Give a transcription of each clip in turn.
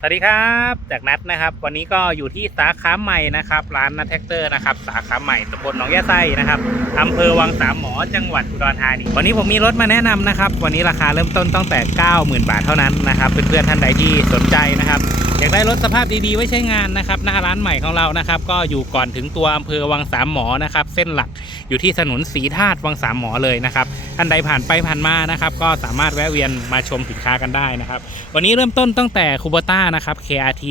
สวัสดีครับจากนัดนะครับ วันนี้ก็อยู่ที่สาขาใหม่นะครับ ร้านนัทแท็กเตอร์นะครับ สาขาใหม่ตำบลหนองแยะไส้นะครับอำเภอวังสามหมอจังหวัดอุดรธานีวันนี้ผมมีรถมาแนะนำนะครับ วันนี้ราคาเริ่มต้นตั้งแต่ 90,000 บาทเท่านั้นนะครับเพื่อนๆท่านใดที่สนใจนะครับอยากได้รถสภาพดีๆไว้ใช้งานนะครับหน้าร้านใหม่ของเรานะครับ ก็อยู่ก่อนถึงตัวอำเภอวังสามหมอนะครับ เส้นหลัก อยู่ที่ถนนสีธาตุวังสามหมอเลยนะครับท่านใดผ่านไปผ่านมานะครับ ก็สามารถแวะเวียนมาชมสินค้ากันได้นะครับ วันนี้เริ่มต้นตั้งแต่คูโบต้านะครับ KRT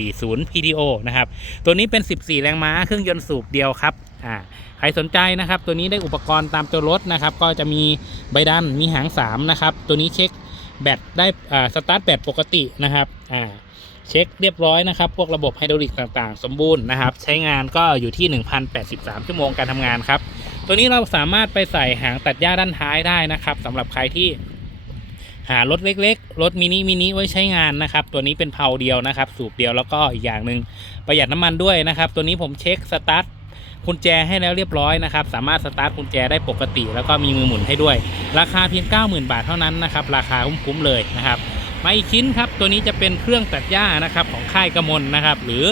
140 PTO นะครับ ตัวนี้เป็น 14 แรงม้าเครื่องยนต์สูบเดียวครับอ่าใครสนใจนะครับ ตัวนี้ได้อุปกรณ์ตามตัวรถนะครับ ก็จะมีใบดันมีหาง3นะครับ ตัวนี้เช็คแบตได้อ่าสตาร์ทแบตปกตินะครับอ่า เช็คเรียบร้อยนะครับ พวกระบบไฮดรอลิกต่างๆ สมบูรณ์นะครับ ใช้งานก็อยู่ที่ 1,083 ชั่วโมงการทำงานครับ ตัวนี้เราสามารถไปใส่หางตัดหญ้าด้านท้ายได้นะครับสำหรับใครที่หารถเล็กๆ รถมินิมินิไว้ใช้งานนะครับ ตัวนี้เป็นเพาเดียวนะครับ สูบเดียวแล้วก็อีกอย่างหนึ่งประหยัดน้ำมันด้วยนะครับ ตัวนี้ผมเช็คสตาร์ทกุญแจให้แล้วเรียบร้อยนะครับ สามารถสตาร์ทกุญแจได้ปกติ แล้วก็มีมือหมุนให้ด้วย ราคาเพียง 90,000 บาทเท่านั้นนะครับ ราคาคุ้มๆเลยนะครับ มาอีกชิ้นครับ ตัวนี้จะเป็นเครื่องตัดหญ้านะครับของค่ายกมลนะครับ หรือ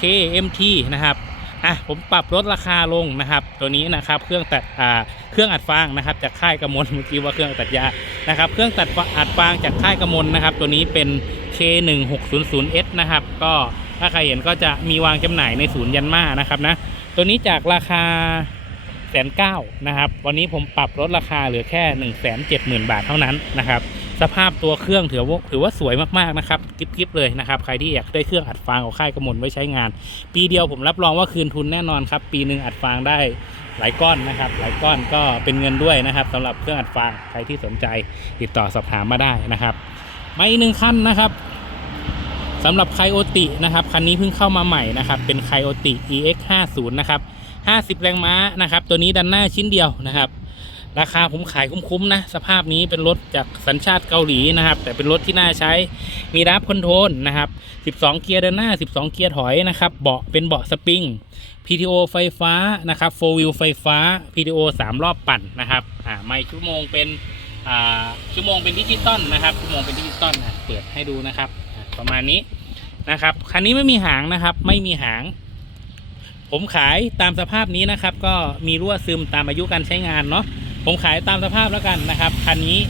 KMT นะครับอะผมปรับลดราคาลงนะครับ ตัวนี้นะครับเครื่องตัดอ่าเครื่องอัดฟางนะครับ จากค่ายกมลเมื่อกี้ว่าเครื่องตัดหญ้านะครับ เครื่องตัดอัดฟางจากค่ายกมลนะครับ ตัวนี้เป็น K1600S นะครับ ก็ถ้าใครเห็นก็จะมีวางจำหน่ายในศูนย์ยันมานะครับนะตัวนี้จากราคาแสนเก้านะครับ วันนี้ผมปรับลดราคาเหลือแค่1นึ่งแสนเจ็ดหมื่นบาทเท่านั้นนะครับ สภาพตัวเครื่องถือว่าถือว่าสวยมากๆนะครับกิ๊บๆเลยนะครับ ใครที่อยากได้เครื่องอัดฟางของค่ายกมลไว้ใช้งาน ปีเดียวผมรับรองว่าคืนทุนแน่นอนครับ ปีหนึ่งอัดฟางได้หลายก้อนนะครับ หลายก้อนก็เป็นเงินด้วยนะครับสำหรับเครื่องอัดฟางใครที่สนใจติดต่อสอบถามมาได้นะครับมาอีกหนึ่งคันนะครับสำหรับไคโอตินะครับคันนี้เพิ่งเข้ามาใหม่นะครับ เป็นไคโอติ EX 5 0นะครับ 50 แรงม้านะครับ ตัวนี้ดันหน้าชิ้นเดียวนะครับ ราคาผมขายคุ้มๆนะ สภาพนี้เป็นรถจากสัญชาติเกาหลีนะครับ แต่เป็นรถที่น่าใช้มีดับคอนโทรลนะครับ 12 เกียร์เดินหน้า 12 เกียร์ถอยนะครับ เบาะเป็นเบาะสปริง PTO ไฟฟ้านะครับ4 wheel ไฟฟ้า PTO 3 รอบปั่นนะครับอ่าไม่ชั่วโมงเป็นอ่าชั่วโมงเป็นดิจิตอลนะครับชั่วโมงเป็นดิจิตอลอะเปิดให้ดูนะครับอะประมาณนี้นะครับคันนี้ไม่มีหางนะครับไม่มีหางผมขายตามสภาพนี้นะครับ ก็มีรั่วซึมตามอายุการใช้งานเนาะ ผมขายตามสภาพแล้วกันนะครับคันนี้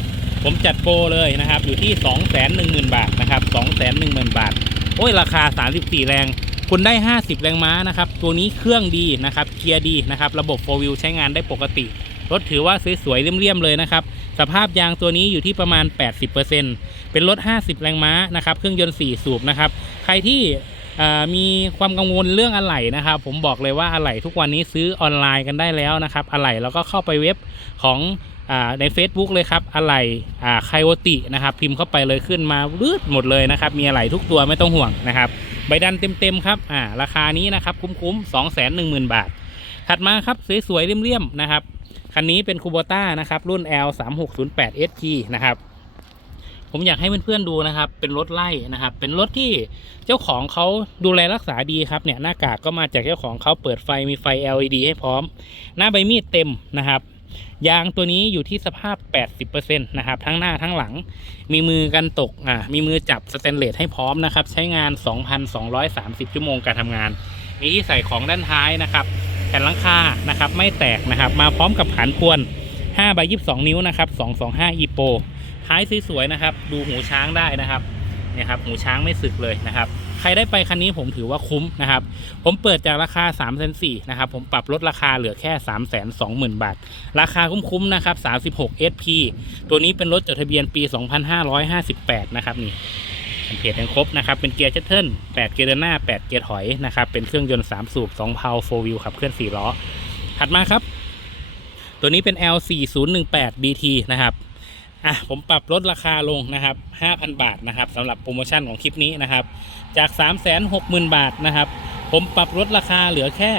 ผมจัดโปรเลยนะครับ อยู่ที่ 2 1 0 0 0 0 บาทนะครับ 2 1 0 0 0 0 บาท โอ้ยราคา 34 แรง คุณได้ 50 แรงม้านะครับ ตัวนี้เครื่องดีนะครับเกียร์ดีนะครับ ระบบ4 wheel ใช้งานได้ปกติ รถถือว่าสวยๆเรียมๆเลยนะครับ สภาพยางตัวนี้อยู่ที่ประมาณ 80%เป็นรถ 50 แรงม้านะครับ เครื่องยนต์ 4 สูบนะครับ ใครที่ มีความกังวลเรื่องอะไหล่นะครับ ผมบอกเลยว่าอะไหล่ทุกวันนี้ซื้อออนไลน์กันได้แล้วนะครับอะไหล่แล้วก็เข้าไปเว็บของอใน Facebook เลยครับอะไหล่ไคโอตินะครับพิมพ์เข้าไปเลยขึ้นมารืดหมดเลยนะครับ มีอะไหล่ทุกตัวไม่ต้องห่วงนะครับ ใบดันเต็มๆครับอ่าราคานี้นะครับคุ้มๆ2 1 0 0 0 0 บาท ถัดมาครับสวยๆเรียมๆนะครับคันนี้เป็นคูโบต้านะครับรุ่น L 3 6 0 8 ST นะครับ ผมอยากให้เพื่อนๆดูนะครับ เป็นรถไล่นะครับ เป็นรถที่เจ้าของเขาดูแลรักษาดีครับเนี่ยหน้ากากก็มาจากเจ้าของเขาเปิดไฟมีไฟ LED ให้พร้อม หน้าใบมีดเต็มนะครับยางตัวนี้อยู่ที่สภาพ 80%นะครับ ทั้งหน้าทั้งหลัง มีมือกันตก อ่า มีมือจับสแตนเลสให้พร้อมนะครับ ใช้งาน 2,230 ชั่วโมงการทำงาน มีที่ใส่ของด้านท้ายนะครับ แผ่นหลังคา นะครับ ไม่แตกนะครับ มาพร้อมกับขันพวน5ใบ22 นิ้วนะครับ 225 Epo ท้ายสวยๆนะครับ ดูหูช้างได้นะครับเนี่ยครับหูช้างไม่สึกเลยนะครับ ใครได้ไปคันนี้ผมถือว่าคุ้มนะครับ ผมเปิดจากราคา3 4 0 0 0นะครับ ผมปรับลดราคาเหลือแค่3 2 0 0 0 0บาท ราคาคุ้มๆนะครับ36 SP ตัวนี้เป็นรถจดทะเบียนปี 2558 นะครับนี่เพจยังครบนะครับ เป็นเกียร์เชตเทิล8เกียร์หน้า 8 เกียร์ถอยนะครับ เป็นเครื่องยนต์3สูบ2เพา4 wheel ขับเคลื่อน4ล้อ ถัดมาครับ ตัวนี้เป็น L4018 DT นะครับ อะผมปรับลดราคาลงนะครับ5,000 บาทนะครับสำหรับโปรโมชั่นของคลิปนี้นะครับ จาก 360,000 บาทนะครับ ผมปรับลดราคาเหลือแค่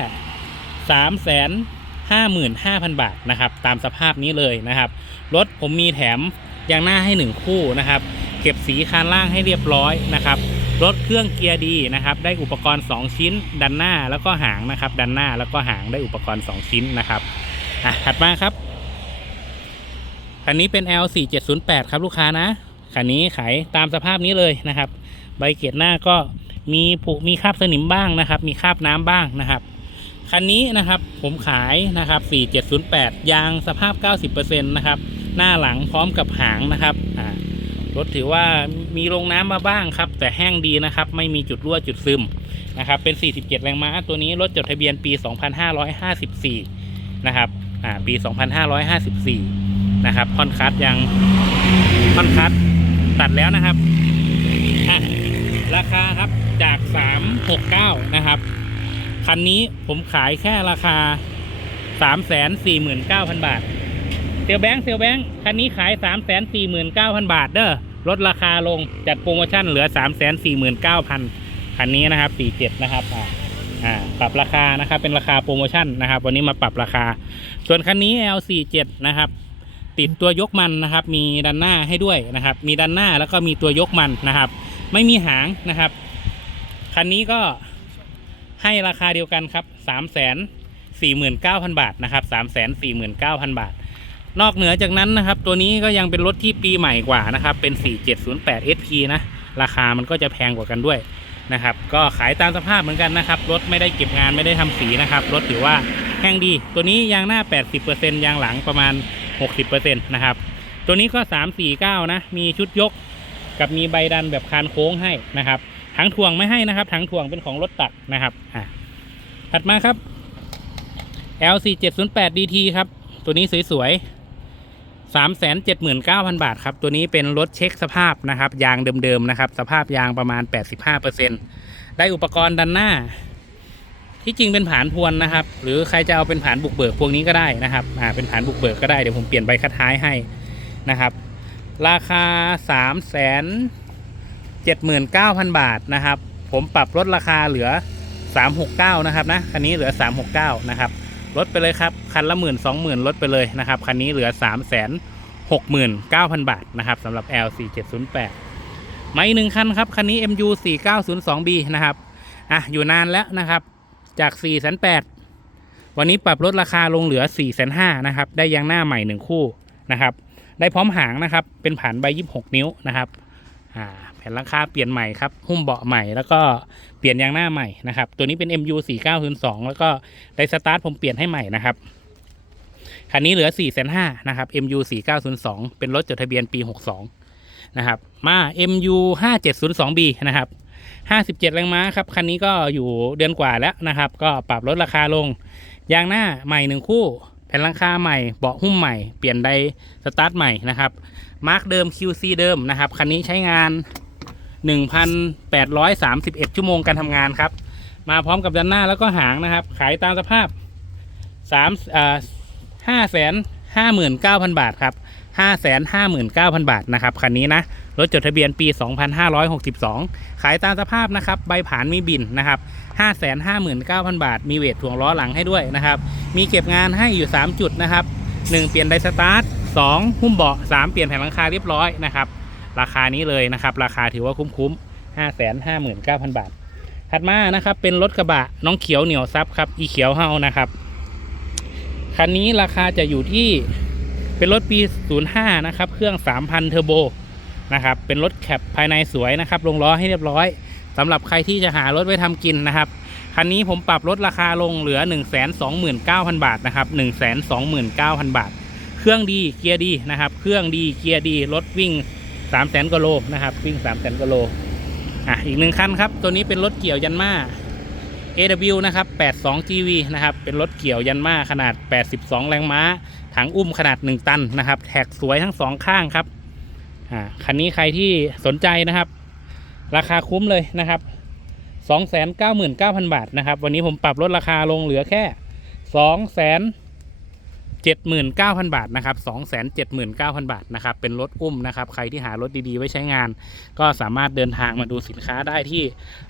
355,000 บาทนะครับ ตามสภาพนี้เลยนะครับ รถผมมีแถมยางหน้าให้ 1 คู่นะครับ เก็บสีคานล่างให้เรียบร้อยนะครับรถเครื่องเกียร์ดีนะครับ ได้อุปกรณ์ 2 ชิ้น ดันหน้าแล้วก็หางนะครับ ดันหน้าแล้วก็หางได้อุปกรณ์ 2 ชิ้นนะครับอะถัดมาครับ คันนี้เป็น L 4 7 0 8 ครับลูกค้านะคันนี้ขายตามสภาพนี้เลยนะครับ ใบเกล็ดหน้าก็มีผุมีคราบสนิมบ้างนะครับ มีคราบน้ำบ้างนะครับคันนี้นะครับผมขายนะครับ 4708 ยางสภาพ 90%นะครับ หน้าหลังพร้อมกับหางนะครับอ่ารถถือว่ามีลงน้ำมาบ้างครับ แต่แห้งดีนะครับ ไม่มีจุดรั่วจุดซึมนะครับ เป็น 47 แรงม้า ตัวนี้รถจดทะเบียนปี 2554 นะครับ อ่า ปี 2554 นะครับคอนคัสยังคอนคัสตัดแล้วนะครับราคาครับจาก 369 นะครับ คันนี้ผมขายแค่ราคา 349,000 บาท เซลแบงค์เซลแบงค์คันนี้ขาย 349,000 บาทเด้อลดราคาลงจัดโปรโมชั่นเหลือ 349,000 คันนี้นะครับ 47 นะครับอ่าอ่าปรับราคานะครับเป็นราคาโปรโมชั่นนะครับ วันนี้มาปรับราคา ส่วนคันนี้ L47 นะครับ ติดตัวยกมันนะครับ มีด้านหน้าให้ด้วยนะครับ มีด้านหน้าแล้วก็มีตัวยกมันนะครับ ไม่มีหางนะครับ คันนี้ก็ให้ราคาเดียวกันครับ3 4 9 0 0 0 บาทนะครับ3 4 9 0 0 0 บาท นอกเหนือจากนั้นนะครับ ตัวนี้ก็ยังเป็นรถที่ปีใหม่กว่านะครับ เป็น 4708 SP นะ ราคามันก็จะแพงกว่ากันด้วยนะครับ ก็ขายตามสภาพเหมือนกันนะครับ รถไม่ได้เก็บงานไม่ได้ทำสีนะครับ รถถือว่าแห้งดี ตัวนี้ยางหน้า 80%ยางหลังประมาณ 60%นะครับ ตัวนี้ก็ 349 นะ มีชุดยกกับมีใบดันแบบคานโค้งให้นะครับถังถ่วงไม่ให้นะครับถังถ่วงเป็นของรถตักนะครับอะถัดมาครับ LC 708 DT ครับ ตัวนี้สวยๆ 379,000 บาทครับ ตัวนี้เป็นรถเช็คสภาพนะครับ ยางเดิมๆนะครับ สภาพยางประมาณ 85%ได้อุปกรณ์ดันหน้า ที่จริงเป็นผานพวนนะครับ หรือใครจะเอาเป็นผานบุกเบิกพวกนี้ก็ได้นะครับอ่าเป็นผานบุกเบิกก็ได้เดี๋ยวผมเปลี่ยนใบคัดท้ายให้นะครับ ราคา3 79,000 บาทนะครับ ผมปรับลดราคาเหลือ 369 นะครับนะคันนี้เหลือ 369 นะครับลดไปเลยครับ คันละหมื่นสองหมื่นลดไปเลยนะครับ คันนี้เหลือ 3 6 9 0 0 0 บาทนะครับสำหรับ L 4 7 0 8 มาอีกหนึ่งคันครับ คันนี้ MU 4 9 0 2 B นะครับอะอยู่นานแล้วนะครับ จาก4 8 0 0 0วันนี้ปรับลดราคาลงเหลือ4 5 0 0 0นะครับ ได้ยางหน้าใหม่ 1 คู่นะครับ ได้พร้อมหางนะครับ เป็นผ่านใบ26 นิ้วนะครับอ่าแผ่นหลังคาเปลี่ยนใหม่ครับ หุ้มเบาะใหม่แล้วก็เปลี่ยนยางหน้าใหม่นะครับ ตัวนี้เป็น MU 4 9 0 2แล้วก็ไดสตาร์ทผมเปลี่ยนให้ใหม่นะครับคันนี้เหลือ 4 5 0 0 0นะครับ MU 4 9 0 2เป็นรถจดทะเบียนปี 62 นะครับ มา MU 5 7 0 2 B นะครับ 57แรงม้าครับคันนี้ก็อยู่เดือนกว่าแล้วนะครับ ก็ปรับลดราคาลง ยางหน้าใหม่หนึ่งคู่ แผ่นหลังคาใหม่เบาะหุ้มใหม่ เปลี่ยนไดสตาร์ทใหม่นะครับมาร์กเดิม QC เดิมนะครับคันนี้ใช้งาน 1,831 ชั่วโมงการทำงานครับ มาพร้อมกับด้านหน้าแล้วก็หางนะครับ ขายตามสภาพ3อ่า5แสน 59,000 บาทครับ5แสน59,000 บาทนะครับคันนี้นะรถจดทะเบียนปี 2562 ขายตามสภาพนะครับ ใบผ่านมีบินนะครับ 559,000 บาท มีเวทถ่วงล้อหลังให้ด้วยนะครับ มีเก็บงานให้อยู่ 3 จุดนะครับ 1 เปลี่ยนไดสตาร์ท 2 หุ้มเบาะ 3 เปลี่ยนแผ่นหลังคาเรียบร้อยนะครับ ราคานี้เลยนะครับ ราคาถือว่าคุ้มๆ 559,000 บาท ถัดมานะครับ เป็นรถกระบะน้องเขียวเหนียวซับครับ อีเขียวเฮานะครับ คันนี้ราคาจะอยู่ที่เป็นรถปี 05 นะครับ เครื่อง 3,000 เทอร์โบนะครับ เป็นรถแคปภายในสวยนะครับ ลงล้อให้เรียบร้อยสำหรับใครที่จะหารถไว้ทำกินนะครับ คันนี้ผมปรับลดราคาลงเหลือ 129,000 บาทนะครับ 129,000 บาท เครื่องดี เกียร์ดีนะครับ เครื่องดี เกียร์ดี รถวิ่ง 300,000กโลนะครับ วิ่ง 300,000กโล อะ อีกหนึ่งคันครับ ตัวนี้เป็นรถเกี่ยวยันมา AW นะครับ 82 GV นะครับ เป็นรถเกี่ยวยันมาขนาด 82 แรงม้า ถังอุ้มขนาด 1 ตันนะครับ แท็กสวยทั้งสองข้างครับ อ่า คันนี้ใครที่สนใจนะครับ ราคาคุ้มเลยนะครับ 299,000 บาทนะครับ วันนี้ผมปรับลดราคาลงเหลือแค่ 2 0 0 0 0 79,000 บาทนะครับ279,000 บาทนะครับเป็นรถอุ้มนะครับใครที่หารถดีๆ ไว้ใช้งาน ก็สามารถเดินทางมาดูสินค้าได้ที่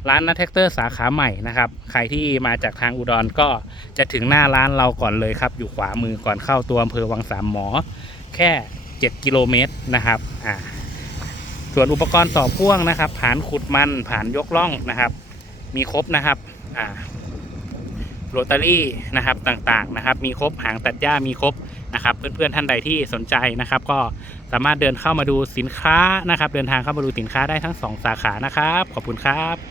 ร้านนัทแท็กเตอร์สาขาใหม่นะครับใครที่มาจากทางอุดรก็จะถึงหน้าร้านเราก่อนเลยครับ อยู่ขวามือก่อนเข้าตัวอำเภอวังสามหมอ แค่ 7 กิโลเมตรนะครับอ่าส่วนอุปกรณ์ต่อพ่วงนะครับ ผานขุดมันผานยกล่องนะครับ มีครบนะครับอ่า โรตารี่นะครับต่างๆนะครับ มีครบหางตัดหญ้ามีครบนะครับ เพื่อนๆท่านใดที่สนใจนะครับ ก็สามารถเดินเข้ามาดูสินค้านะครับ เดินทางเข้ามาดูสินค้าได้ทั้งสองสาขานะครับ ขอบคุณครับ